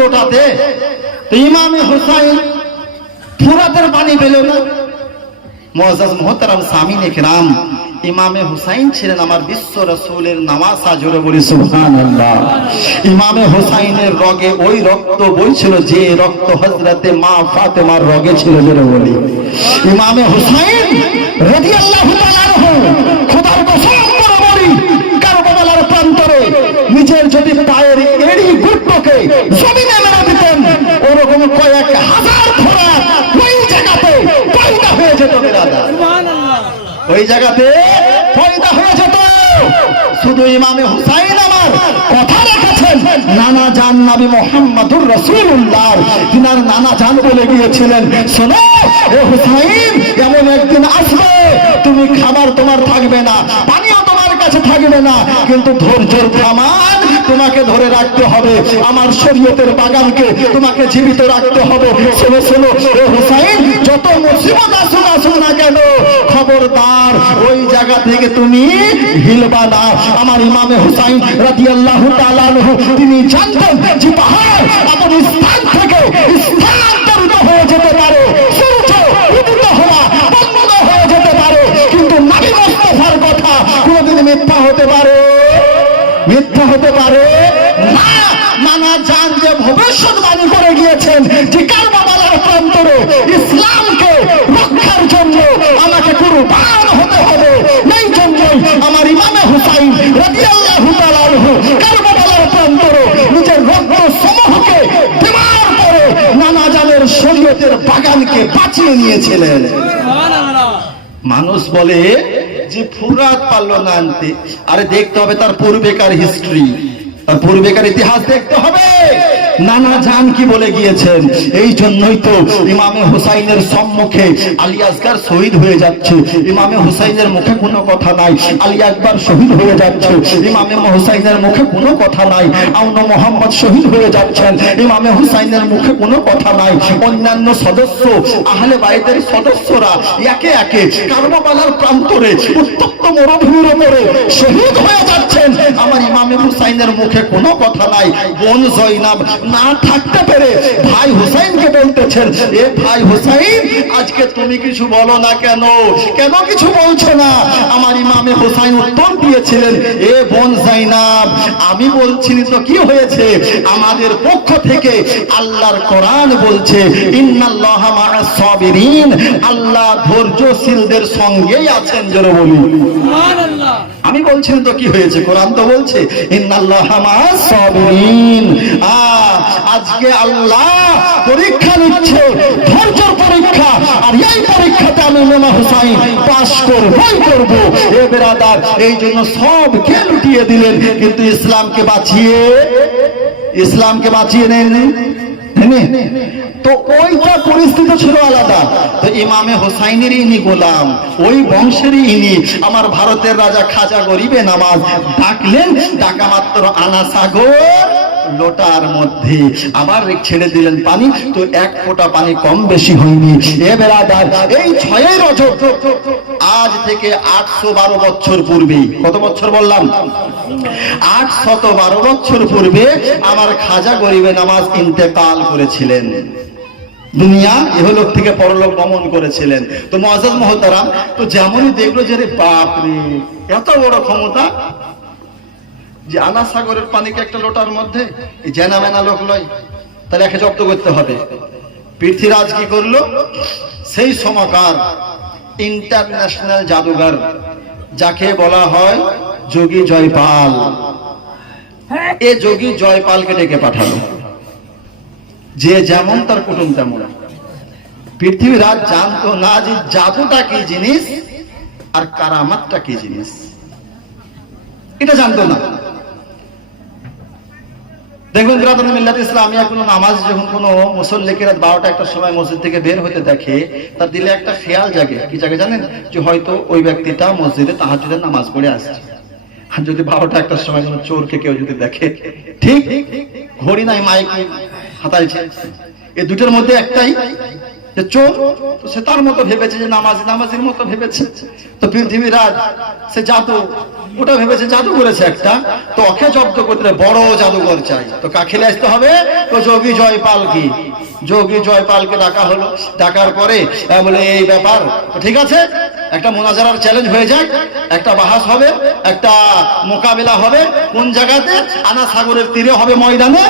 লোটাতে। তো ইমামে হুসাইন ফুরাতের পানি পেল না। মুআজ্জাজ মুহতারাম সামিনে কিরাম, ইমামে হুসাইন ছিলেন আমার বিশ্ব রাসূলের নওয়াসা। জোরে বলি সুবহানাল্লাহ। ইমামে হুসাইনের রগে ওই রক্ত বইছিল যে রক্ত হযরতে মা ফাতেমার রগে ছিল। জোরে বলি ইমামে হুসাইন রাদিয়াল্লাহু তাআলা আনহু, খোদার কসম করে বলি, কারবালার প্রান্তরে নিজের যদি পায়ের এড়ি গুপ্তকে জমিনে মেরে দিতেন, ওরকম কয়েক হাজার ঘোড়া ওই জায়গাতে পয়দা হয়ে যেত। সুবহানাল্লাহ। ওই জায়গাতে পয়দা হয়ে যেত। শুধু ইমামে হুসাইন আমার কথা রেখেছেন। নানা জান নবী মুহাম্মদুর রাসূলুল্লাহ তিনার নানা জান বলে গিয়েছিলেন, শোনো ও হুসাইন, এমন একদিন আসবে তুমি খাবার তোমার থাকবে না, পানিও তোমার কাছে থাকবে না, কিন্তু ধৈর্যের কামান তোমাকে ধরে রাখতে হবে। আমার শরীয়তের বাগানকে তোমাকে জীবিত রাখতে হবে। শোনো শোনো ও হুসাইন, যত মুসিবত আসুক না কেন, খবরদার ওই জায়গা থেকে তুমি হিলবা না। আমার ইমামে হুসাইন রাদিয়াল্লাহু তাআলা আনহু তিনি জানতেন যে পাহাড় এমন স্থান থেকে স্থানান্তরিত হয়ে যেতে পারে, সূর্য উদিত হওয়া বন্ধ হয়ে যেতে পারে, কিন্তু নবী মুস্তাফার কথা কোনদিন মিথ্যা হতে পারে? মিথ্যা হতে পারে না। নানা জান যে ভবিষ্যৎবাণী করে গিয়েছেন যে কারবালার প্রান্তরে ইসলামকে রক্ষার জন্য আমাকে কুরবান হতে হবে, এই জন্যই আমার ইমামে হুসাইন রাদিয়াল্লাহু তাআলা আনহু কারবালার প্রান্তরে নিজের রক্ত সমূহকে দেওয়ার পরে নানা জানের শরীয়তের বাগানকে বাঁচিয়ে নিয়েছিলেন। সুবহানাল্লাহ। মানুষ বলে যে ফুরাত পারলো না আনতে, আরে দেখতে হবে তার পূর্বেকার হিস্ট্রি, তার পূর্বেকার ইতিহাস দেখতে হবে। নানা জান কি বলে গিয়েছেন। এই জন্যই তো ইমামে হুসাইনের সম্মুখে আলী আসগার শহীদ হয়ে যাচ্ছে, ইমামে হুসাইনের মুখে কোনো কথা নাই। আলী আকবর শহীদ হয়ে যাচ্ছে, ইমামে হুসাইনের মুখে কোনো কথা নাই। আউন মোহাম্মদ শহীদ হয়ে যাচ্ছেন, ইমামে হুসাইনের মুখে কোনো কথা নাই। অন্যান্য সদস্য আহলে বাইতের সদস্যরা একে একে কারবালার প্রান্তরে উত্তপ্ত মরুভূমির উপরে শহীদ হয়ে যাচ্ছেন, আমার ইমামে হুসাইনের মুখে কোনো কথা নাই। বোন জয়নাব না থাকতে পেরে ভাই হুসাইনকে বলতেছেন, এ ভাই হুসাইন, আজকে তুমি কিছু বলো না কেন? কেন কিছু বলছো না? আমার ইমামে হুসাইন উত্তর দিয়েছিলেন, এ বোন জয়নাব, আমি বলছি তো কি হয়েছে? আমাদের পক্ষ থেকে আল্লাহর কোরআন বলছে, ইন্নাল্লাহা মা'আস সাবিরিন, আল্লাহ ধৈর্যশীলদের সঙ্গেই আছেন। জোরে বলি সুবহানাল্লাহ। আমি বলছি তো কি হয়েছে? কোরআন তো বলছে ইন্নাল্লাহা মা'আস সাবিরিন। আজকে আল্লাহ পরীক্ষা নিচ্ছে, ধৈর্যের পরীক্ষা, আর এই পরীক্ষাতে আমি ইমাম হুসাইন পাস করবই করব। এ বেরাদার, এই জন্য সবকে লুটিয়ে দিলেন, কিন্তু ইসলামকে বাঁচিয়ে নেন। তো ওইটা পরিস্থিতি ছিল আলাদা। তো ইমামে হুসাইনেরই ইনি গোলাম, ওই বংশেরই ইনি। আমার ভারতের রাজা খাজা গরিবে নওয়াজ ডাকলেন, ডাকা মাত্র আনা সাগর লোটার মধ্যে আবার ছেড়ে দিলেন পানি, তো এক ফোঁটা পানি কম বেশি হয়নি। এ বেরাদার, এই 6 রজব আজ থেকে 812 বছর পূর্বে, কত বছর বললাম? 812 বছর পূর্বে আমার খাজা গরিবে নওয়াজ ইন্তেকাল করেছিলেন। দুনিয়া ইহলোক থেকে পরলোক গমন করেছিলেন। তো মুআজ্জাজ মুহতারাম, তো যেমনই দেখলো যে রে বাপ রে, এত বড় ক্ষমতা যে আনা সাগরের পানিকে একটা লোটার মধ্যে জেনা মেনা লোক লয়, তাহলে একে জব্দ করতে হবে। পৃথ্বীরাজ কি করলো? সেই সময়কার ইন্টারন্যাশনাল জাদুঘর, যাকে বলা হয় যোগী জয়পাল, এ যোগী জয়পালকে ডেকে পাঠালো। যে যেমন তার কুটুম তেমন। পৃথ্বীরাজ জানতো না যে জাদুটা কি জিনিস আর কারামাতটা কি জিনিস, এটা জানতো না। দেখুন বিরাদরান মিল্লাত ইসলামিয়া, কোনো নামাজ যখন কোনো মুসল্লিকে রাত 12টা-1টার সময় মসজিদ থেকে বের হতে দেখে, তার দিলে একটা খেয়াল জাগে। কি জাগে জানেন? যে হয়তো ওই ব্যক্তিটা মসজিদে তাহাজ্জুদের নামাজ পড়ে আসছে। আর যদি 12টা-1টার সময় কোনো চোরকে কেউ যদি দেখে, ঠিক ঘড়ি নাই মাইক হাতাইছে, এই দুটোর মধ্যে একটাই যে চোর, তো সে তার মতো ভেবেছে যে নামাজির মতো ভেবেছে। তো পৃথিবীরাজ সে জাদু, ওটা ভেবেছে জাদু করেছে একটা, তো ওকে জব্দ করতে বড় জাদুঘর চাই। তো কাকে আসতে হবে? তো যোগী জয়পালকে, যোগী জয়পালকে ডাকা হলো। ডাকার পরে বলে এই ব্যাপার, তো ঠিক আছে, একটা মোনাজারার চ্যালেঞ্জ হয়ে যায়, একটা বাহাস হবে, একটা মোকাবেলা হবে। কোন জায়গাতে? আনা সাগরের তীরে হবে, ময়দানে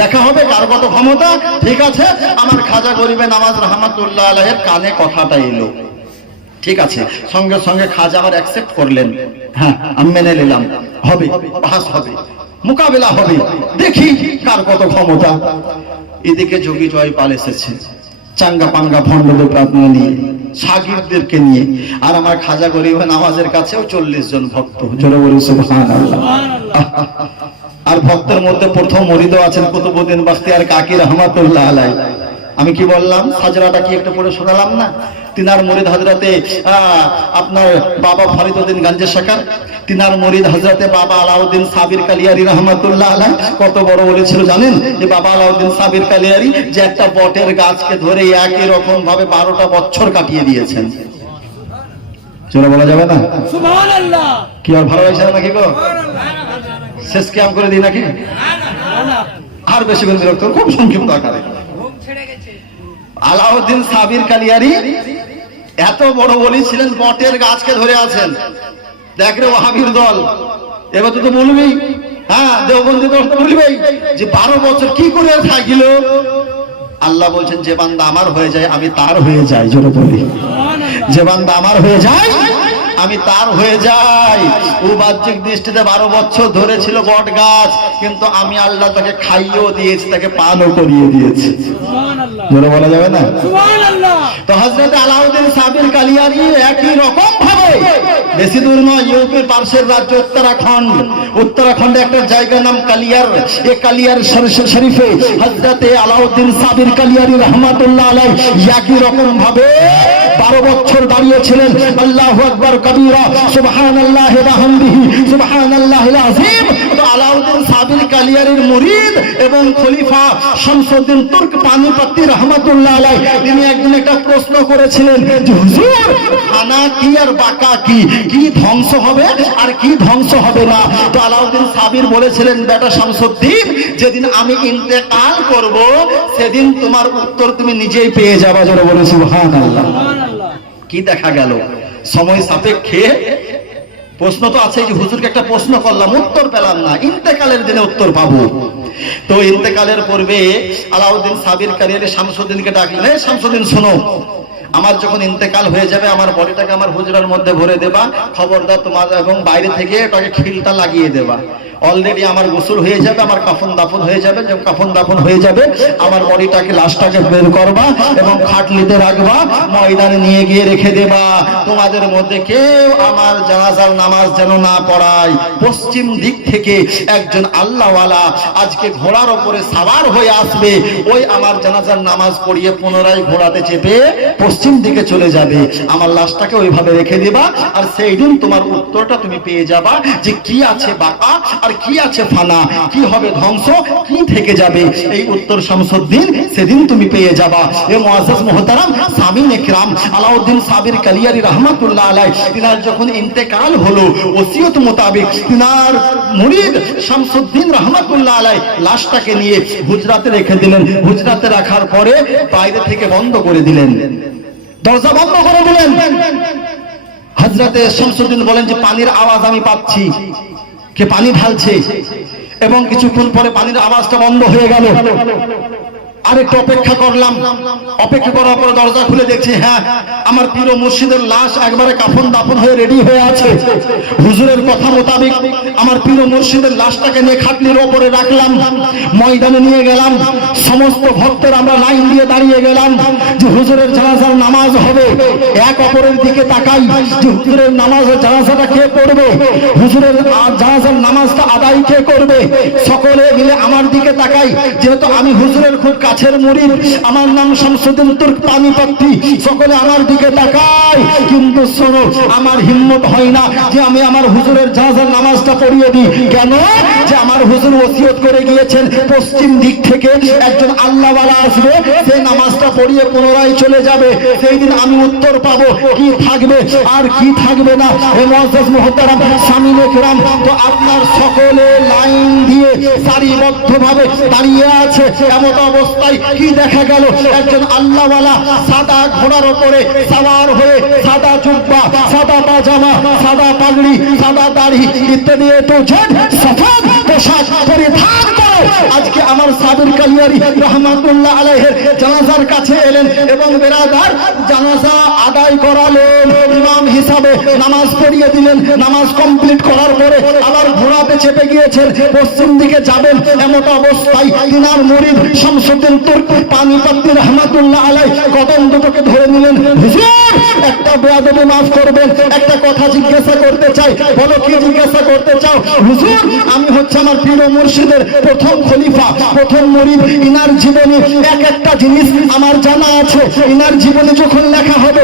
দেখা হবে কার কত ক্ষমতা। ঠিক আছে, আমার খাজা গরিবে নামাজ রহমাতুল্লাহ আলাইহির কানে কথাটা এলো। ঠিক আছে, সঙ্গে সঙ্গে খাজা আবার অ্যাকসেপ্ট করলেন, হ্যাঁ আমি মেনে নিলাম, হবে বাহাস হবে, মোকাবেলা হবে, দেখি কার কত ক্ষমতা। এদিকে যোগী জয়পাল এসেছে চাঙ্গা পাঙ্গা ভণ্ডদের প্রার্থনা নিয়ে, শাগিরদেরকে নিয়ে, আর আমার খাজা গরিব নামাজের কাছেও 40 জন ভক্ত। জোরে বলি সুবহানাল্লাহ। আর ভক্তের মধ্যে প্রথম মুরিদ আছেন কুতুবউদ্দিন বাখতিয়ার কাকি রহমাতুল্লাহ আলাইহি। আমি কি বললাম, সাজরাটা কি একটু পড়ে শোনালাম না? তিনার মুরিদ হযরতে আপনার বাবা ফরিদউদ্দিন গঞ্জে শাকার, তিনার মুরিদ হযরতে বাবা আলাউদ্দিন সাবির কালিয়ারি রহমাতুল্লাহ আলাইহি। কত বড় বলেছিল জানেন? যে বাবা আলাউদ্দিন সাবির কালিয়ারি যে একটা বটের গাছকে ধরে একই রকম ভাবে 12টা বছর কাটিয়ে দিয়েছেন। জোরে বলা যাবে না সুবহানাল্লাহ? কি আর ভালোবাসা নাকি গো? শেষ কি আম করে দিই নাকি? আর বেশি করে বিরক্ত, খুব সংক্ষিপ্ত আকারে। আলাউদ্দিন সাবির কালিয়ারি এত বড় বলি ছিলেন, বটের গাছকে ধরে আছেন। দেখ রে ওয়াহাবির দল, এবার তো বলবি, হ্যাঁ দেওবন্দি দল তো বলবেই যে 12 বছর কি করে থাকিল। আল্লাহ বলছেন যে বান্দা আমার হয়ে যায় আমি তার হয়ে যাই। জোরে বলি, যে বান্দা আমার হয়ে যায় আমি তার হয়ে যাই। ও বাহ্যিক দৃষ্টিতে 12 বছর ধরে ছিল বট গাছ, কিন্তু আমি আল্লাহ তাকে খাইয়েও দিয়েছি, তাকে পানও করিয়ে দিয়েছি। জোরে বলা যাবে না সুবহানাল্লাহ? তো হযরত আলাউদ্দিন সাবির কালিয়ারি একই রকম ভাবে, বেশি দূর নয়, ইউপির পাশের রাজ্য উত্তরাখণ্ড, উত্তরাখণ্ডে একটা জায়গার নাম কালিয়ার। এই কালিয়ার শরীফে হযরত আলাউদ্দিন সাবির কালিয়ারি রহমাতুল্লাহ আলাইহি একই রকম ভাবে 12 বছর দাঁড়িয়েছিলেন। আল্লাহু আকবার কবীরা, সুবহানাল্লাহি ওয়া বিহামদিহি, সুবহানাল্লাহিল আযীম। তো আলাউদ্দিন সাবির কালিয়ারির মুরিদ এবং খলিফা শামসুদ্দিন তুর্ক পানিপত্তি রহমাতুল্লাহ আলাইহি, তিনি একদিন একটা প্রশ্ন করেছিলেন যে হুজুর, খানা কি আর বাঁকা কি, কি ধ্বংস হবে আর কি ধ্বংস হবে না? তো আলাউদ্দিন সাবির বলেছিলেন, বেটা শামসুদ্দিন, যেদিন আমি ইন্তেকাল করব সেদিন তোমার উত্তর তুমি নিজেই পেয়ে যাবে। জোরে বলে সুবহানাল্লাহ। কি দেখা গেল, সময় সাপেক্ষে প্রশ্ন তো আছে, যে হুজুরকে একটা প্রশ্ন করলাম উত্তর পেলাম না, ইন্তেকালের দিনে উত্তর পাবো। তো ইন্তেকালের পূর্বে আলাউদ্দিন সাবির কালিয়ারি শামসুদ্দিনকে ডাকলেন, শামসুদ্দিন শোনো, আমার যখন ইন্তেকাল হয়ে যাবে আমার বডিটাকে আমার হুজরার মধ্যে ভরে দেবা, খবরদার তোমার, এবং বাইরে থেকে এটাকে খিলটা লাগিয়ে দেবা। অলরেডি আমার গোসল হয়ে যাবে, আমার কাফন দাফন হয়ে যাবে, যখন কাফন দাফন হয়ে যাবে আমার বডিটাকে, লাশটাকে বের করবা এবং খাটলিতে রাখবা, ময়দানে নিয়ে গিয়ে রেখে দেবা। তোমাদের মধ্যে কেউ আমার জানাজার নামাজ যেন না পড়ায়। পশ্চিম দিক থেকে একজন আল্লাহওয়ালা আজকে ঘোড়ার উপরে সাওয়ার হয়ে আসবে, ওই আমার জানাজার নামাজ পড়িয়ে পুনরায় ঘোড়াতে চেপে পশ্চিম দিকে চলে যাবে। আমার লাশটাকে ওইভাবে রেখে দিবা, আর সেই দিন তোমার উত্তরটা তুমি পেয়ে যাবা যে কি আছে বাঁকা আর কি আছে ফানা, কি হবে ধ্বংস, কি থেকে যাবে। এই উত্তর শামসুদ্দিন সেদিন তুমি পেয়ে যাবা। এ মুআজ্জাজ মুহতারাম সামিন ইকরাম, আলাউদ্দিন সাবির কালিয়ারি রহমাতুল্লাহ আলাইহি তিনার যখন ইন্তেকাল হলো, ওসিয়ত মোতাবেক তিনার মুরিদ শামসুদ্দিন রহমাতুল্লাহ আলাইহি লাশটাকে নিয়ে হুজরাতে রেখে দিলেন। হুজরাতে রাখার পরে বাইরে থেকে বন্ধ করে দিলেন, দরজা বন্ধ করে দিলেন। হযরতে শামসুদ্দিন বলেন যে পানির আওয়াজ আমি পাচ্ছি, কে পানি ঢালছে, এবং কিছুক্ষণ পরে পানির আওয়াজটা বন্ধ হয়ে গেল। আরেকটু অপেক্ষা করলাম, অপেক্ষা করার পরে দরজা খুলে দেখছি, হ্যাঁ আমার প্রিয় মুর্শিদের লাশ একবারে কাফন দাফন হয়ে রেডি হয়ে আছে। হুজুরের কথা মোতাবেক আমার প্রিয় মুর্শিদের লাশটাকে নিয়ে খাটলির ওপরে রাখলাম, ময়দানে নিয়ে গেলাম। সমস্ত ভক্তরা আমরা লাইন দিয়ে দাঁড়িয়ে গেলাম যে হুজুরের জানাজার নামাজ হবে। এক অপরের দিকে তাকাই যে হুজুরের নামাজ, জানাজাটা কে পড়বে, হুজুরের জানাজার নামাজটা আদায় কে করবে। সকলে মিলে আমার দিকে তাকাই, যেহেতু আমি হুজুরের খুব কাছের মুরিদ, আমার নাম শামসুদ্দিন তুর্ক পানিপত্তি, সকলে আমার দিকে তাকায়। কিন্তু শোনো, আমার হিম্মত হয় না যে আমি আমার হুজুরের জানাজার নামাজটা পড়িয়ে দিই। কেন? যে আমার হুজুর ওসিয়ত করে গিয়েছেন পশ্চিম দিক থেকে একজন আল্লাহওয়ালা আসবে, সে নামাজটা পড়িয়ে পুনরায় চলে যাবে। সেই দিন আমি উত্তর পাবো কি থাকবে আর কি থাকবে না। হে মুআজ্জাজ মুহতারাম সামিনে কিরাম, তো আপনার সকলে লাইন দিয়ে সারিবদ্ধভাবে দাঁড়িয়ে আছে। এমন অবস্থায় কি দেখা গেল? একজন আল্লাহওয়ালা সাদা ঘোড়ার উপরে সওয়ার হয়ে, সাদা জুব্বা, সাদা পাজামা, সাদা পাগড়ি, সাদা দাড়ি ইত্যাদি সফেদ পোশাক পরিধান করে আজকে আমার সাবির কালিয়ারি রহমাতুল্লাহ আলাইহির জানাজার কাছে এলেন এবং বেরাদার জানাজা আদায় করালেন। ইমাম হিসাবে নামাজ পড়িয়ে দিলেন। নামাজ কমপ্লিট করার পরে আবার ঘোড়াতে চেপে গিয়েছেন, পশ্চিম দিকে যাবেন। এমন অবস্থায় তিনার মুরিদ শামসুদ্দিন তুর্ক পানিপত্তি রহমাতুল্লাহ আলাইহি কদম দুটোকে ধরে নিলেন। হুজুর, একটা বেয়াদবি মাফ করবেন, একটা কথা জিজ্ঞাসা করতে চাই। বলো, কি জিজ্ঞাসা করতে চাও? হুজুর, আমি হচ্ছে আমার পীর ও মুর্শিদের প্রথম খলিফা, প্রথম মুরিদ। ইনার জীবনী এক একটা জিনিস আমার জানা আছে। ইনার জীবনে যখন লেখা হবে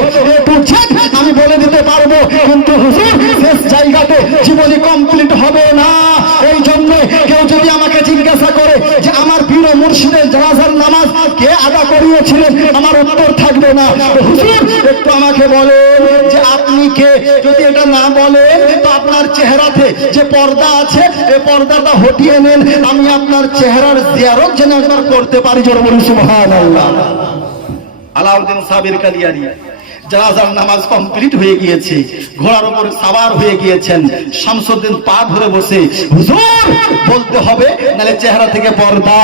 আমি বলে দিতে পারবো, কিন্তু হুজুর শেষ জায়গাতে জীবনী কমপ্লিট হবে না। এই জন্য কেউ যদি আমাকে জিজ্ঞাসা করে যে আমার পীর ও মুর্শিদের জানাজার নামাজ কে আদা করিয়েছিলেন, আমার উত্তর থাকবে না। হুজুর, একটু আমাকে বলেন যে আপনি কে। যদি এটা না বলেন তো আপনার চেহারাতে যে পর্দা আছে এই পর্দাটা হটিয়ে নেন, আমি আপনার চেহারার জিয়ারত যেন একবার করতে পারি। জোরে বলুন সুবহানাল্লাহ। আলাউদ্দিন সাবির কালিয়ারি জানাজার নামাজ কমপ্লিট হয়ে গিয়েছে, ঘোড়ার উপর সওয়ার হয়ে গিয়েছেন। শামসুদ্দিন পা ধরে বসে, হুজুর বলতে হবে, নালে চেহারা থেকে পর্দা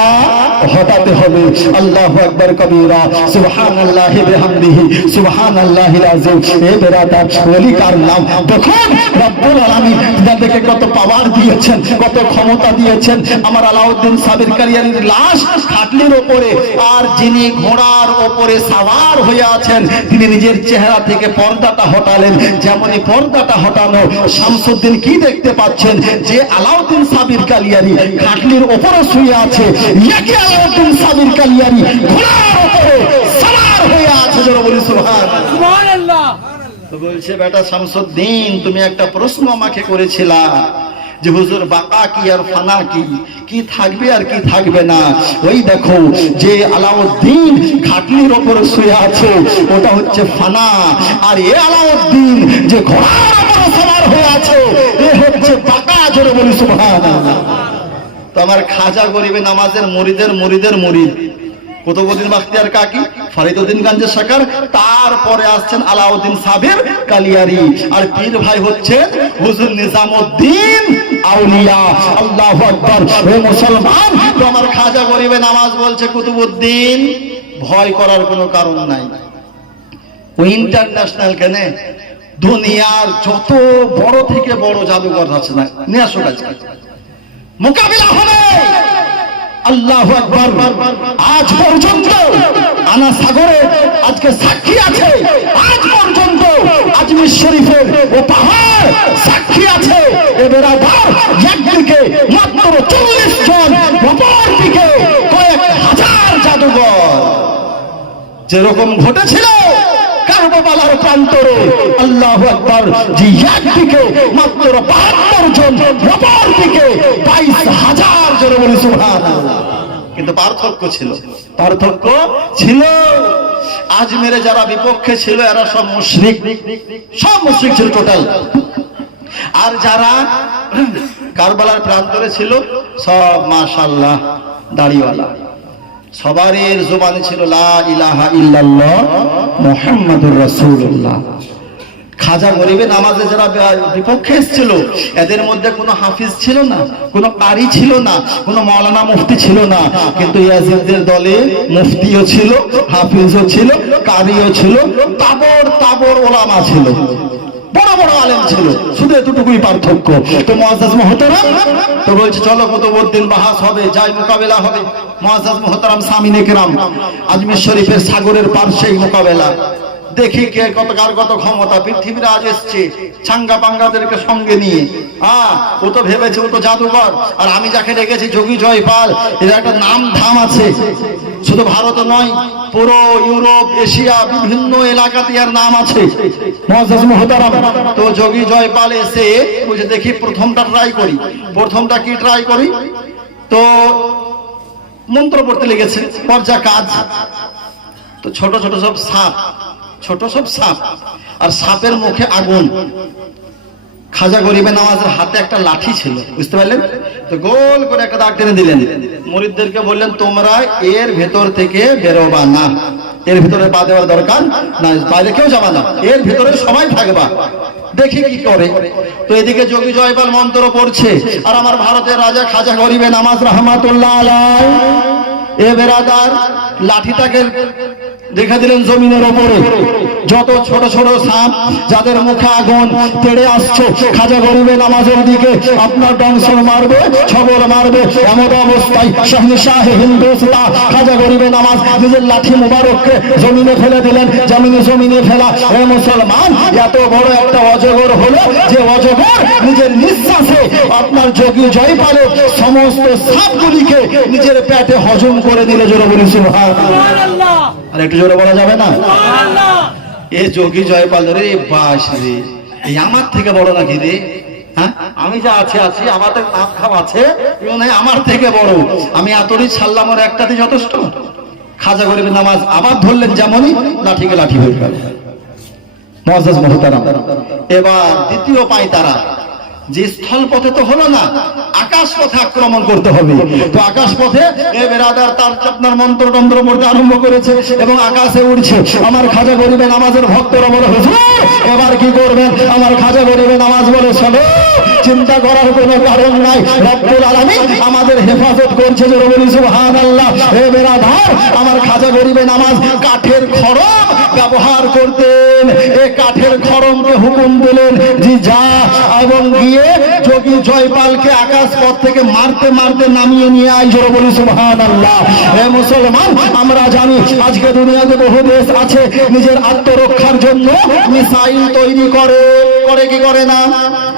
হটাতে হবে। আল্লাহু আকবার কবীরা, সুবহানাল্লাহি বিহামদিহি, সুবহানাল্লাহিল আযীম। এ বেরাদার, ওলি কার নাম দেখুন। রব্বুল আলামিন তাদেরকে কত পাওয়ার দিয়েছেন, কত ক্ষমতা দিয়েছেন। আমার আলাউদ্দিন সাবির কালিয়ারির লাশ খাটলির উপরে, আর যিনি ঘোড়ার উপরে সওয়ার হয়ে আছেন তিনি নিজের চেহারা থেকে পর্দাটা হটালেন। যেমনই পর্দাটা হটানো, শামসুদ্দিন কি দেখতে পাচ্ছেন? যে আলাউদ্দিন সাবির কালিয়ারি খাটলির উপরে শুয়ে আছে, একই আলাউদ্দিন সাবির কালিয়ারি ঘোড়ার উপরে সওয়ার হয়ে আছে। জোরে বলি সুবহানাল্লাহ। তো বলছে, বেটা শামসুদ্দিন, তুমি একটা প্রশ্ন আমাকে করেছিলা যে হুজুর বাকা কি আর ফানা কি, কি থাকবে আর কি থাকবে না। ওই দেখো যে আলাউদ্দিন খাটলির উপরে শুয়ে আছে ওটা হচ্ছে ফানা, আর এ আলাউদ্দিন যে ঘোড়ার উপরে সওয়ার হয়ে আছে এ হচ্ছে বাকা। জোরে বলি সুবহানাল্লাহ। তো আমার খাজা গরিবে নামাজের মুরিদের মুরিদের মুরিদ কুতুবউদ্দিন বাখতিয়ার কাকি, ফরিদউদ্দিন গঞ্জের শাকার, তারপরে আসছেন আলাউদ্দিন সাবির কালিয়ারি, আর পীর ভাই হচ্ছেন হুজুর নিজামউদ্দিন আউলিয়া। আল্লাহু আকবার। হে মুসলমান, তো আমার খাজা গরিবে নামাজ বলছে, কুতুবউদ্দিন ভয় করার কোনো কারণ নাই। ও ইন্টারন্যাশনাল কেন, দুনিয়ার যত বড় থেকে বড় জাদুঘর আছে না, নিয়ে আসো কাজ, মোকাবিলা হবে। আল্লাহু আকবার। আজ পর্যন্ত আনা সাগরে আজকে সাক্ষী আছে, আজ পর্যন্ত আজমির শরীফের ও পাহাড় সাক্ষী আছে। এবার আবার একদিকে মাত্র 40 জন, অপর দিকে কয়েক হাজার জাদুঘর। যেরকম ঘটেছিল কারবালার প্রান্তরে, আল্লাহু আকবার, যে একদিকে মাত্র 72 জন, অপর দিকে 22,000। জোরে বলি সুবহানাল্লাহ। কিন্তু পার্থক্য ছিল, পার্থক্য ছিল। আজমেরে যারা বিপক্ষে ছিল এরা সব মুশরিক, সব মুশরিক ছিল টোটাল। আর যারা কারবালার প্রান্তরে ছিল সব মাশাআল্লাহ দাড়িওয়ালা। সবারের জবানে ছিল লা ইলাহা ইল্লাল্লাহ মুহাম্মাদুর রাসূলুল্লাহ। খাজা গরিবে নামাজে যারা বিপক্ষে এসেছিল এদের মধ্যে কোনো হাফিজ ছিল না, কোনো কারি ছিল না, কোনো মাওলানা মুফতি ছিল না। কিন্তু ইয়াজিদের দলে মুফতিও ছিল, হাফিজও ছিল, কারিও ছিল, তাবর তাবর ওলামা ছিল, বড় বড় আলেম ছিল। শুধু এতটুকুই পার্থক্য। তো মুআজ্জাজ মুহতারাম, তো বলছে চলো কুতুবউদ্দিন বাহাস হবে, যাই মোকাবেলা হবে। মুআজ্জাজ মুহতারাম সামিনে কেরাম, আজমির শরীফের সাগরের পার্শ্বেই মোকাবেলা। দেখি কে কত ক্ষমতা। পৃথিবীর আজ এসছে চাঙ্গা পাঙ্গাদেরকে সঙ্গে নিয়ে। ও তো ভেবেছে ও তো জাদুকর, আর আমি যাকে রেখেছি যোগী জয়পাল, এর একটা নাম ধাম আছে। শুধু ভারত নয়, পুরো ইউরোপ, এশিয়া, বিভিন্ন এলাকাতে এর নাম আছে। মুআজ্জাজ মুহতারাম, তো যোগী জয়পাল এসে বলছে দেখি প্রথমটা ট্রাই করি। প্রথমটা কি ট্রাই করি? তো মন্ত্র পড়তে লেগেছে। পর যা কাজ, তো ছোট সব সাপ, আর সাপের মুখে আগুন। খাজা গরিবে নওয়াজের হাতে একটা লাঠি ছিল, বুঝতে পারলেন? তো গোল করে একটা দাগ টেনে দিলেন। মুরিদদেরকে বললেন তোমরা এর ভেতর থেকে বেরোবা না, এর ভিতরে পা দেওয়ার দরকার না, বাইরে কেউ যাবা না, এর ভিতরে সবাই থাকবা, দেখি কি করে। তো এদিকে যোগী জয়পাল মন্ত্র পড়ছে, আর আমার ভারতের রাজা খাজা গরিবে নওয়াজ রাহমাতুল্লাহ আলাইহি এ বেরাদার লাঠিটাকে রেখে দিলেন জমিনের ওপরে। যত ছোট সাপ যাদের মুখে আগুন তেড়ে আসছে খাজা গরিবে নওয়াজের দিকে, আপনার ডংসল মারবে, ছবল মারবে, এমন অবস্থায় শাহনিশাহ হিন্দুস্তান খাজা গরিবে নওয়াজ নিজের লাঠি মুবারককে জমিনে ফেলে দিলেন। জমিনে ফেলা এ মুসলমান, এত বড় একটা অজগর হলো যে অজগর নিজের নিঃশ্বাসে আপনার যোগী জয়পালের সমস্ত সাপগুলিকে নিজের পেটে হজম করে নিলে। জোরে বলি সুবহানাল্লাহ। আর একটু জোরে বলা যাবে না? এ যোগী জয়পাল রে বাস রে, এই আমার থেকে বড় নাকি রে? হ্যাঁ, আমি যা আছি আমাদের নাম খাম আছে, আমার থেকে বড়। আমি এতটি ছাড়লাম, ওর একটাতে যথেষ্ট। খাজা গরিবে নওয়াজ আবার ধরলেন, যেমনই লাঠিকে লাঠি হয়ে গেল। মুআজ্জাজ মুহতারাম, এবার দ্বিতীয় পায় তারা যে স্থল পথে তো হলো না, আকাশ পথে আক্রমণ করতে হবে। তো আকাশ পথে এ বেরাদার তার আপনার মন্ত্র তন্ত্র পড়তে আরম্ভ করেছে এবং আকাশে উঠছে। আমার খাজা গরিবে নওয়াজের ভক্তরা বলে হুজুর এবার কি করবেন? আমার খাজা গরিবে নওয়াজ বলে চলো, চিন্তা করার কোনো কারণ নাই, রব্বুল আলামিন আমাদের হেফাজত করছে। জোরে বলি সুবহানাল্লাহ। এ বেরাদার আমার খাজা গরিবে নওয়াজ কাঠের খড়ম ব্যবহার করতেন। এই কাঠের খড়মকে হুকুম দিলেন যে যা, এবং যোগী জয়পালকে আকাশ পথ থেকে মারতে নামিয়ে নিয়ে আয়। জোরে বলি সুবহানাল্লাহ। হে মুসলমান, আমরা জানি আজকে দুনিয়াতে বহু দেশ আছে নিজের আত্মরক্ষার জন্য মিসাইল তৈরি করে কি করে না?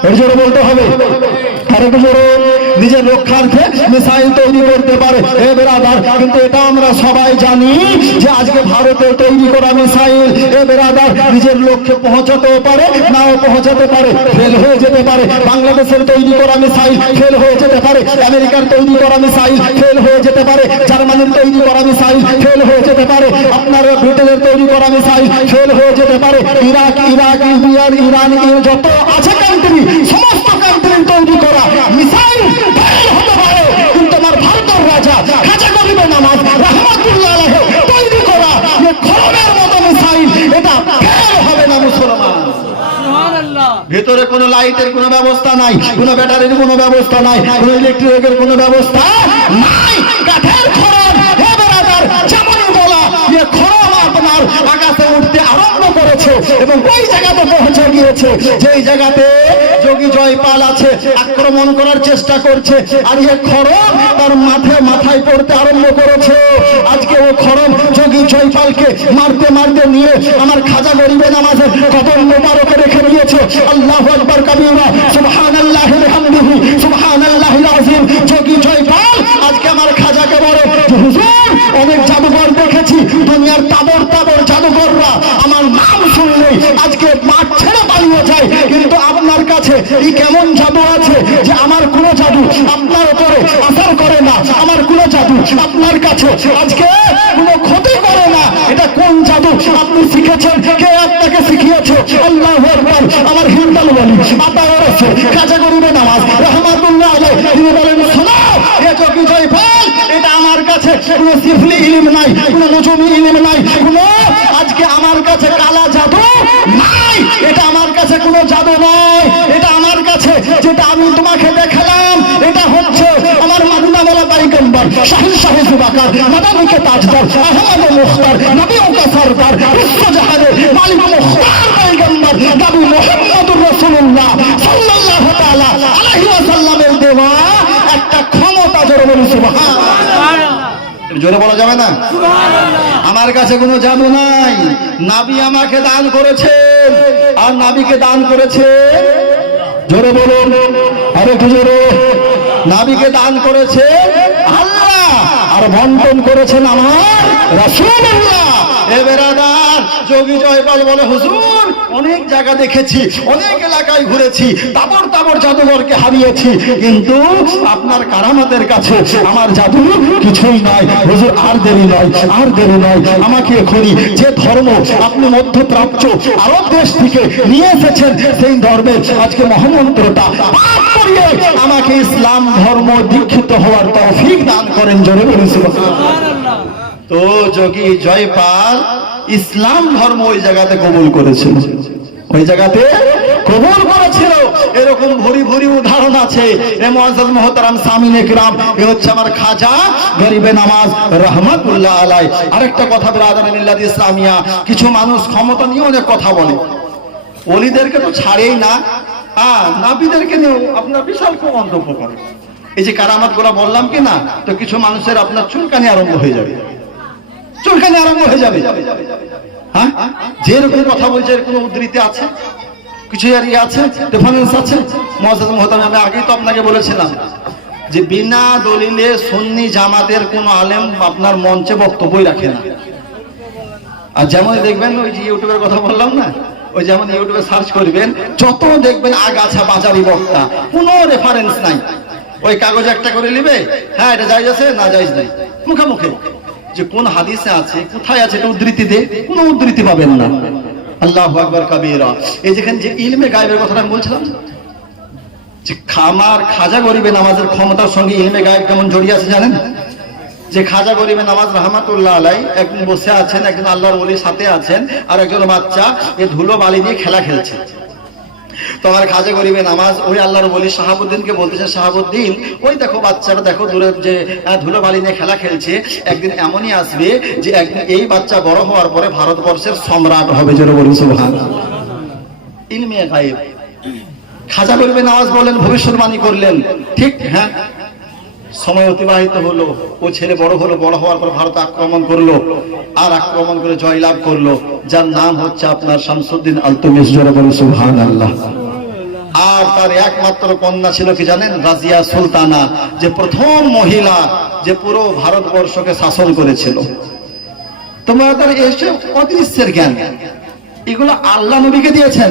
এর জোরে বলতে হবে, আর একটু জোরে। নিজের রক্ষার্থে মিসাইল তৈরি করতে পারে এ বেরাদার, কিন্তু এটা আমরা সবাই জানি যে আজকে ভারতের তৈরি করা মিসাইল এ বেরাদার নিজের লক্ষ্যে পৌঁছাতেও পারে, নাও পৌঁছাতে পারে, ফেল হয়ে যেতে পারে। বাংলাদেশের তৈরি করা মিসাইল ফেল হয়ে যেতে পারে, আমেরিকার তৈরি করা মিসাইল ফেল হয়ে যেতে পারে, জার্মানির তৈরি করা মিসাইল ফেল হয়ে যেতে পারে, আপনার ব্রিটেনের তৈরি করা মিসাইল ফেল হয়ে যেতে পারে। ইরাক, ইরান যত আছে কান্ট্রি, সমস্ত কান্ট্রির তৈরি করা মিসাইল ফেল হতে পারে, কিন্তু আমার ভারতের রাজা খাজা গরিবে নওয়াজ রাহমাতুল্লাহ আলাইহি তৈরি করা এই খড়মের মতো মিসাইল, এটা ফেল হবে না মুসলমান। ভেতরে কোনো লাইটের কোনো ব্যবস্থা নাই, কোনো ব্যাটারির কোনো ব্যবস্থা নাই, কোনো ইলেকট্রিকের কোনো ব্যবস্থা নাই। কাঠের খড়ম হে বেরাদার, যেমনই বলা যে খড়ম আপনার আকাশে উঠতে আরম্ভ করেছে এবং ওই জায়গাতে পৌঁছে গিয়েছে যেই জায়গাতে যোগী জয়পাল আছে, আক্রমণ করার চেষ্টা করছে। আর এই খড়ম তার মাথায় পড়তে আরম্ভ করেছে। আজকে ও খড়ম যোগী জয়পালকে মারতে নিয়ে আমার খাজা গরিবে নওয়াজের কদম মোবারকে রেখে দিয়েছে। আল্লাহু আকবার কাবীরা, সুবহানাল্লাহি ওয়া বিহামদিহি, সুবহানাল্লাহিল আযীম। যোগী জয়পাল আজকে আমার খাজাকে বলে হুজুর অনেক জাদুঘর দেখেছি, দুনিয়ার তাবর জাদুঘররা আমার নাম শুনলেই আজকে মাঠ ছেড়ে পালিয়ে যায়, কিন্তু আপনার কাছে এই কেমন জাদু আছে যে আমার কোনো জাদু আপনার উপরে আসার করে না, আমার কোনো জাদু আপনার কাছে আজকে কোনো ক্ষতি করে না? এটা কোন জাদু আপনি শিখেছেন? কে আপনাকে শিখিয়েছে? আল্লাহু আকবার। আমার হিন্দাল বলি আতাওয়ারছে খাজা গরিবে নওয়াজ রাহমাতুল্লাহ আলাইহি তিনি বলেন শোনো, এ যোগী জয়পাল এটা আমার কাছে কোনো সিফলি ইলম নাই, কোনো নজমি ইলম নাই, কোনো আজকে আমার কাছে কালা জাদু নাই, এটা আমার কাছে কোনো জাদু নয়। এটা আমার কাছে যেটা আমি তোমাকে দেখালাম, এটা হচ্ছে আমার মাদিনাওয়ালা পয়গম্বর শাহ জুবাকার মাদানিকে তাজদার আহমদ মুখতার নবীও কা সরদার বিশ্বজাহানের মালিক মুখতার পয়গম্বর নবী মুহাম্মদুর রাসূলুল্লাহ সাল্লাল্লাহু তাআলা আলাইহি ওয়াসাল্লামের দেওয়া একটা ক্ষমতা। জোরে বলি সুবহানাল্লাহ। জোরে বলা যাবে না? আমার কাছে কোনো জাদু নাই, নাবি আমাকে দান করেছেন, আর নাবিকে দান করেছে, জোরে বলুন আরে একটু জোরে, নাবিকে দান করেছে আল্লাহ, আর বন্টন করেছেন আমার রাসূলুল্লাহ। এ বেরাদার, যোগী জয়পাল বলে হুজুর অনেক জায়গা দেখেছি, অনেক এলাকায় ঘুরেছি, তাবর তাবর জাদুঘরকে হারিয়েছি, কিন্তু আপনার কারামাতের কাছে আমার জাদু কিছুই নাই। হুজুর আর দেরি নয়, আর দেরি নয়, আমাকে এখনই যে ধর্ম আপনি মধ্যপ্রাচ্য আরব দেশ থেকে নিয়ে এসেছেন সেই ধর্মের আজকে মহামন্ত্রটা পাঠ করিয়ে আমাকে ইসলাম ধর্ম দীক্ষিত হওয়ার তৌফিক দান করেন। জোরে বলুন সুবহানাল্লাহ। তো যোগী জয়পাল ইসলাম ধর্ম ওই জায়গাতে কবুল করেছিল, ওই জায়গাতে কবুল করেছিল। এরকম ভরি ভরি উদাহরণ আছে। এ মুআজ্জাজ মুহতারাম সামিনে কিরাম, এ হচ্ছে আমার খাজা গরিবে নামাজ রহমাতুল্লাহ আলাই। আরেকটা কথা বিরাদরান মিল্লাত ইসলামিয়া, কিছু মানুষ ক্ষমতা নিয়ে অনেক কথা বলে, ওলিদেরকে তো ছাড়েই না, নাবিদেরকে নিয়েও আপনার বিশাল খুব মন্তব্য করে। এই যে কারামাত গুলা বললাম কি না, তো কিছু মানুষের আপনার চুলকানি আরম্ভ হয়ে যাবে, চুলকানি আরম্ভ হয়ে যাবে। হ্যাঁ, যেরকম কথা বলছে এর কোনো উদ্ধৃতি আছে, কিছু আর ইয়ে আছে, রেফারেন্স আছে? মুআজ্জাজ মুহতারাম, আমি আগেই তো আপনাকে বলেছিলাম যে বিনা দলিলে সুন্নি জামাতের কোন আলেম আপনার মঞ্চে বক্তব্যই রাখে না। আর যেমন দেখবেন ওই যে ইউটিউবের কথা বললাম না, ওই যেমন ইউটিউবে সার্চ করবেন, যত দেখবেন আগাছা বাজারি বক্তা, কোনো রেফারেন্স নাই। ওই কাগজে একটা করে নিবে, হ্যাঁ এটা জায়েজ আছে, না জায়েজ নাই, মুখে মুখে যে কোন হাদিসে আছে, কোথায় আছে এটা উদ্ধৃতি দে, কোনো উদ্ধৃতি পাবেন না। আল্লাহু আকবার কাবীরা। এই যেখানে যে ইলমে গায়েবের কথাটা আমি বলছিলাম, যে আমার খাজা গরিবে নামাজের ক্ষমতার সঙ্গে ইলমে গায়েব কেমন জড়িয়ে আছে জানেন? যে খাজা গরিবে নামাজ রহমাতুল্লাহ আলাই একজন বসে আছেন, একজন আল্লাহর ওলির সাথে আছেন, আর একজন বাচ্চা এ ধুলো বালি দিয়ে খেলা খেলছে। তো আমার খাজা গরিবে নামাজ ওই আল্লাহর ওলি শাহাবুদ্দিনকে বলতেছে, শাহাবুদ্দিন ওই দেখো বাচ্চাটা, দেখো দূরের যে ধুলো বালি নিয়ে খেলা খেলছে, একদিন এমনই আসবে যে একদিন এই বাচ্চা বড় হওয়ার পরে ভারতবর্ষের সম্রাট হবে। জোরে বলুন সুবহানাল্লাহ। ইলমে গায়েব। খাজা গরিবে নামাজ বলেন, ভবিষ্যৎবাণী করলেন, ঠিক হ্যাঁ। সময় অতিবাহিত হলো, ও ছেলে বড় হলো, বড় হওয়ার পর ভারত আক্রমণ করলো, আর আক্রমণ করে জয়লাভ করলো, যার নাম হচ্ছে আপনার শামসুদ্দিন আলতুমিস। জোরে বলুন সুবহানাল্লাহ। আর তার একমাত্র কন্যা ছিল কি জানেন? রাজিয়া সুলতানা, যে প্রথম মহিলা যে পুরো ভারতবর্ষকে শাসন করেছিল। তোমরা তার এসে অদৃশ্যের জ্ঞান, এগুলো আল্লাহ নবীকে দিয়েছেন।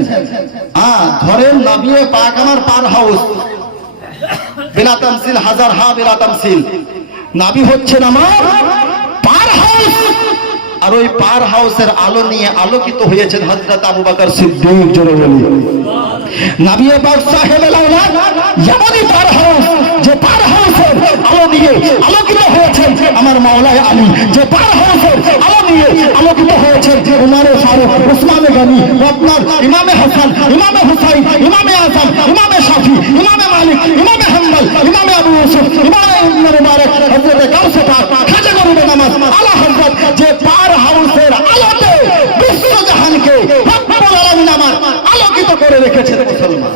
ধরেন নবী পাক আমার পার হাউস, বিলা তামসিল, হাজার হা বিলা তামসিল, নবী হচ্ছেন আমার পার হাউস। আর ওই পার হাউসের আলো নিয়ে আলোকিত হয়েছেন হযরত আবু বকর সিদ্দিক। জোরে বলি নবী পাক সাহেবের আওলাদ এমনই পার হাউস, যে পার হাউসের আলো নিয়ে আলোকিত হয়েছেন আমার মাওলানা আলী, যে পার হাউসের আলো নিয়ে আলোকিত হয়েছেন উমর ফারুক, উসমানে গনি, আপনার ইমামে হাসান, ইমামে হুসাইন, ইমামে আযম, ইমামে শাফি, ইমামে মালিক, ইমামে হাম্বল, ইমামে আবু ইউসুফ, ইমামে ইবনে মুবারক, হযরত গাউসে পাক, খাজা গরিবে নামাজ আলা হযরত, যে পার হাউসের আলোতে বিশ্বজাহানকে রব্বুল আলামিন আমার আলোকিত করে রেখেছেন মুসলমান।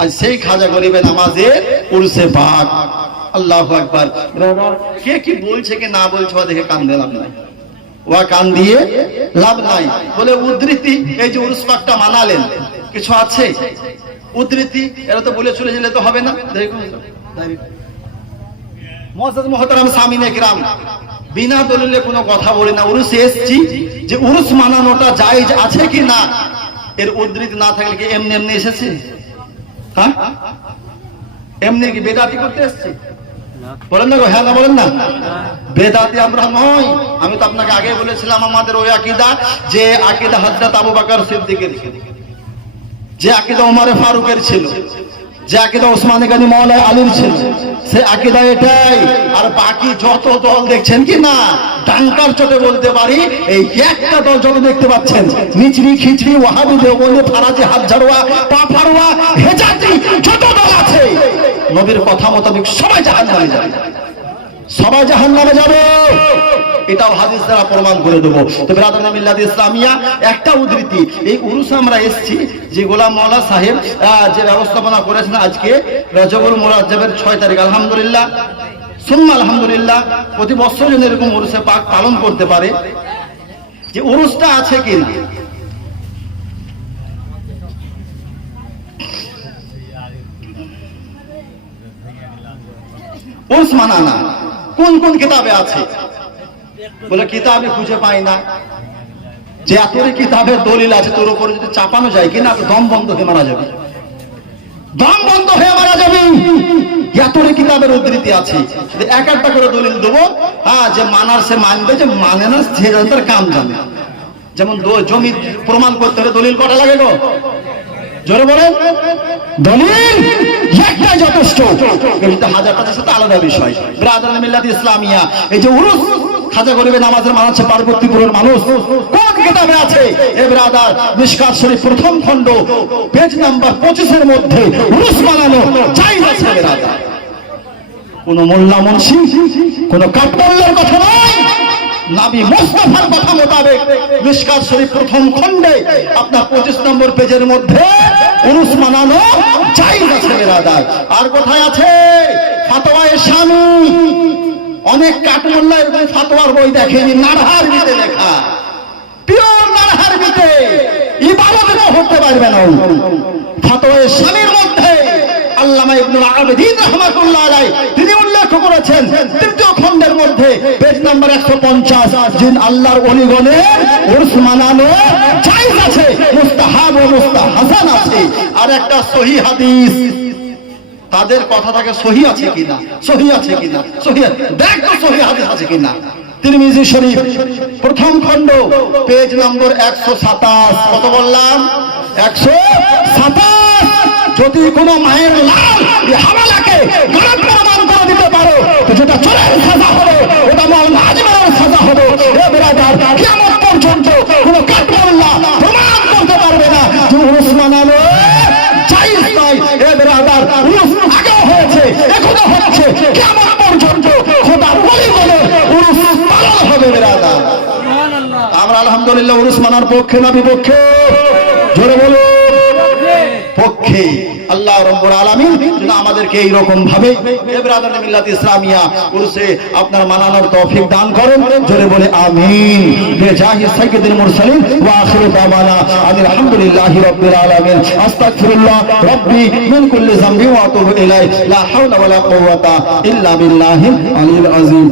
আজ সেই খাজা গরিবে নামাজের উরসে পাক। আল্লাহু আকবার। কে কি বলছে কি না বলছে ওয়া দেখে কান দিলাম না, ওয়া কান দিয়ে লাভ নাই। বলে উদ্ধৃতি, এই যে উরস পাকটা মানালেন, কিছু আছে উদ্ধৃতি, এরা তো বলে চলে গেলে তো হবে না। দেখুন মুআজ্জাজ মুহতারাম সামিনে কিরাম, বিনা দলিলে কোনো কথা বলি না। উরুস এসছি, যে উরুস মানানোটা জায়েজ আছে কি না, এর উদ্ধৃতি না থাকলে কি এমনি এমনি এসেছে? হ্যাঁ, এমনি কি বেদাতি করতে এসেছে? বলেন না গো, হ্যাঁ না বলেন না? বেদাতি আমরা নই। আমি তো আপনাকে আগে বলেছিলাম আমাদের ওই আকীদা, যে আকীদা হযরত আবু বকর সিদ্দিকের ছিল, যে আকীদা ওমর ফারুকের ছিল, যে আকীদা ওসমান গনি মাওলা আলীর ছিল, সে আকীদা এটাই। আর বাকি যত দল দেখছেন কি না, ডাঙ্কার চোটে বলতে পারি, এই একটা দল যত দেখতে পাচ্ছেন, নিচড়ি খিচড়ি ওয়াহাবি দেওবন্দি ফারাজি হাত ঝাড়ুয়া পা ফাড়ুয়া হেজাজি যত দল আছে, নবীর কথা মোতাবেক সবাই জাহান্নামে যাবে, সবাই জাহান্নামে যাবে। এটাও হাদিস দ্বারা প্রমাণ করে দেবো। তো বিরাদরান মিল্লাত ইসলামিয়া, একটা উদ্ধৃতি, এই উরুসে আমরা এসেছি, যে গোলাম মাওলা সাহেব যে ব্যবস্থাপনা করেছেন আজকে রজবুল মুরাজ্জবের 6 তারিখ, আলহামদুলিল্লাহ সুম্মা আলহামদুলিল্লাহ প্রতি বছর যেন এরকম উরুসে পাক পালন করতে পারে, যে উরুসটা আছে কিনা। উরুস মানানা কোন কোন কিতাবে আছে? বলে কিতাবে খুঁজে পাই না। যে এতরে কিতাবের দলিল আছে, তোর উপরে যদি চাপানো যায় কিনা তো দম বন্ধ হয়ে মারা যাবে, দম বন্ধ হয়ে মারা যাবে। এতরে কিতাবের উদ্ধৃতি আছে, এক একটা করে দলিল দেবো। হ্যাঁ, যে মানার সে মানবে, যে মানে না সে তার কাম জানে। যেমন জমি প্রমাণ করতে হলে দলিল কটা লাগে গো? জোরে বলেন। দলিল একটাই যথেষ্ট, হাজারটা সাথে আলাদা বিষয়। ব্রাদার মিল্লাত ইসলামিয়া, এই যে উরুস খাজা গরিবে নামাজের মানাচ্ছে পার্বতীপুরের মানুষ, কোন কিতাবে আছে? এ ব্রাদার মিশকাত শরীফ প্রথম খণ্ড পেজ নাম্বার 25 মধ্যে উরুস মানানো জায়েজ আছে ব্রাদার। কোন মোল্লা মুন্সি, কোন কাঠমোল্লার কথা নয়, নবী মুস্তাফার কথা মোতাবেক মিশকাত শরীফ প্রথম খণ্ডে আপনার 25 নম্বর পেজের মধ্যে উরুস মানানো জায়েজ আছে ব্রাদার। আর কোথায় আছে? ফাতোয়ায়ে শামী। অনেক কাঠমোল্লা এরকম ফাতোয়ার বই দেখেনি, নারহার ভিতরে লেখা, পিওর নারহার ভিতরে ইবাদতও করতে পারবে না। ফাতোয়ায়ে শামীর মধ্যে আল্লামা ইবনুল আবিদিন রাহমাতুল্লাহ আলাইহি তিনি উল্লেখ করেছেন তৃতীয় খণ্ডের মধ্যে পেজ নাম্বার 150, জিন আল্লাহর ওলিগণের উরস মানানো জায়েজ আছে, মুস্তাহাব ও মুস্তাহাসান আছে। আর একটা সহিহ হাদিস, তাদের কথা থাকে সহিহ আছে কিনা, সহিহ আছে কিনা, সহিহ দেখ তো সহিহ হাদিস আছে কিনা। তিরমিজি শরীফ প্রথম খণ্ড পেজ নম্বর 127, কত বললাম? 127। যদি কোনো মায়ের লাল হামালাকে গলত প্রমাণ করে দিতে পারো তো যেটা চোরের সাজা হবে, ওটা নাজমের সাজা হবে। এ ব্রাদার, কিয়ামত পর্যন্ত কোনো কাঠমোল্লা প্রমাণ করতে পারবে না যে উরুস মানানো জায়েজ নয়। এ ব্রাদার, উরুস আগেও হয়েছে, এখনো হচ্ছে, কিয়ামত পর্যন্ত খোদা বলি বলে উরুস পালন হবে ব্রাদার। আমরা আলহামদুলিল্লাহ উরুস মানার পক্ষে না বিপক্ষে? জোরে বলো পক্ষে। আল্লাহ রাব্বুল আলামিন আমাদেরকে এই রকম ভাবে ব্রাদার মিল্লাত ইসলামিয়া উরসে আপনার মানানোর তৌফিক দান করেন। জোরে বলে আমিন। বেজাহি সাইয়্যিদুল মুরসালিন ওয়া আখিরু দাওয়ানা আলহামদুলিল্লাহি রাব্বিল আলামিন। আস্তাগফিরুল্লাহ রাব্বি মিন কুল্লি যামবি ওয়া আতুবু ইলাইহি লা হাওলা ওয়া লা কুওয়াতা ইল্লা বিল্লাহিল আলিয়্যিল আযীম।